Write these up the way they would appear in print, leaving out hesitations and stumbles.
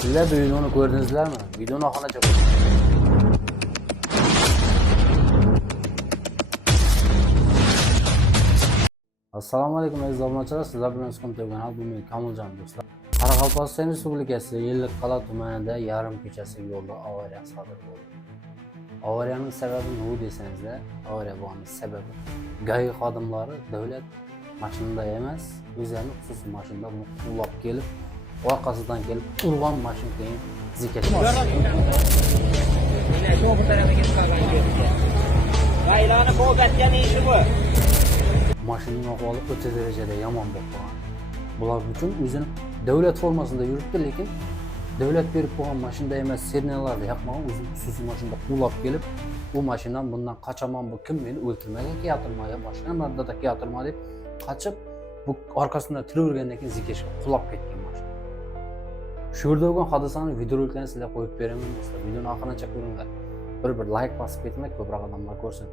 Sizler de videonu gördünüzler mi? Videonu akana çok. Assalomu alaykum aziz obunachilar, sizlar bilan Suqum kanal bu Kamoljon do'stlar. Qoraqalpog'iston Respublikasi Ellikqal'a tumanida yarim kechasiga yo'lda avariya sodir bo'ldi. Avariyaning sababi nima desangizlar, avariya bo'lganining sababi GAI xodimlari davlat mashinada emas, o'zlarining xususiy mashinada quvlab kelib, orqasidan kelib urgan mashina keyin zikr. G'aylani qo'gatgan ishi bu. Mashinaning ahvoli o'ta darajada yomon bo'lib qolgan. Bular uchun o'zini davlat formasida yuribdi, lekin davlat berib qo'ygan mashinada emas, signallarni yoqmagan o'zini xususiy mashinada quvlab kelib, bu mashinadan bundan qachaman, bu kim meni o'ltirmagan, keltirmagan, boshqa modda keltirma deb qochib, bu orqasidan turavergandan keyin zikashga qulab ketgan mashina. Shu yerda bo'lgan hodisani videoroliklarni sizlarga qo'yib beraman do'stlar. Videoni oxirigacha ko'ringlar. Bir like bosib ketmang, ko'proq odamlar ko'rsin.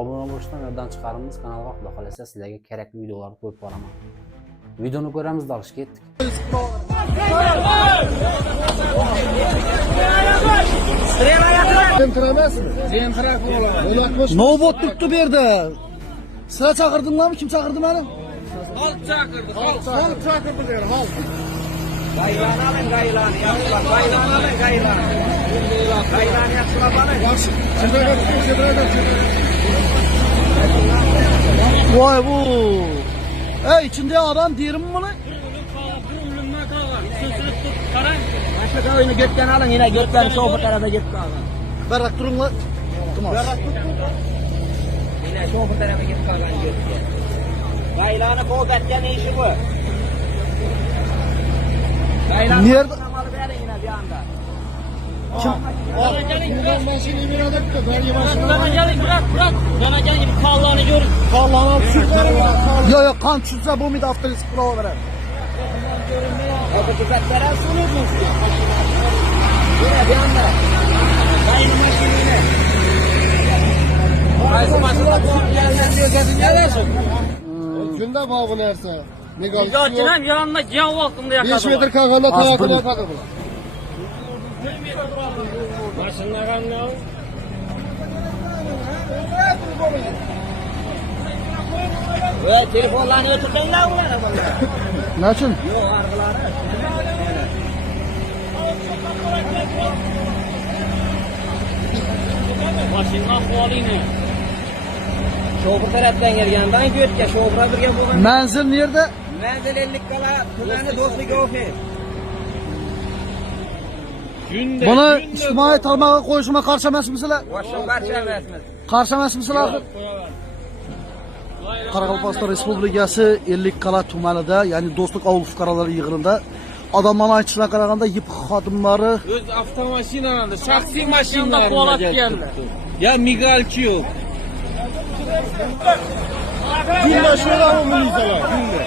Obuna bo'lishdan yoddan chiqaramiz, kanalga xudo xolasa sizlarga kerakli videolarni qo'yib boraman. Videoni ko'ramiz, dalish ketdik. Nobot tuttu bir yerde. Sıra çakırdın lan mı? Kim çakırdı beni? Halk chaqirdi. Halk çakırdı der, halk. G'aylani oling, g'aylani yaxshilab, g'aylani oling, g'aylani. G'aylani yaxshilab oling. Yaxshi. Vay bu. İçinde adam derim mi bunu? Başka kavini gökten alın, yine gökten soğuk tarafa git kalın. Berak durun lan. Tamam. Yine soğuk tarafa git kalın gökten. G'aylani qo'gatgan ishi bu. G'aylani Nerede? namalı verin yine bir anda. Kim? Bana gelin bir kallağını gör. Kallağına düşür. Yok kan düşürse bu muydu haftalık sprava verer. Abi tüfeklere sunur musun? Yine bir anda. G'ayli maşinine. G'ayli maşinine düşüp gelsen diyor kesin geliyorsun. Günde bağ bu nerse. Ne kaldı? Zaten yanında cihan vaktinde yakaladı. 5 metre kalkanda kayakını yakaladı bu. Maşınla kanlı. Evet, telefonlarını ötürden la ulan arabalar. Ne için? Yok arkaları. Maşının ahvali ne? Şoför taraftan gelgen, ben götke şoföre birge bo'lgan. Menzil nerede? Menzil Ellikqal'a, tumani Do'stlik ofi. Bunu ijtimoiy tarmog'iga qo'yishga qarshi emasmisizlar? Boshqa barcha emasmiz. Qarshi emasmisizlar? Qoraqalpog'iston Respublikasi Ellikqal'a tumanida, ya'ni Do'stlik ovul fuqarolari yig'inida odamlarning aytishiga qaraganda YIP xodimlari Öz avtomashinalarida, shaxsiy mashinalarda holat keldi. Ya migalchi yo'q. Günde şöyle bu milisalar, günde.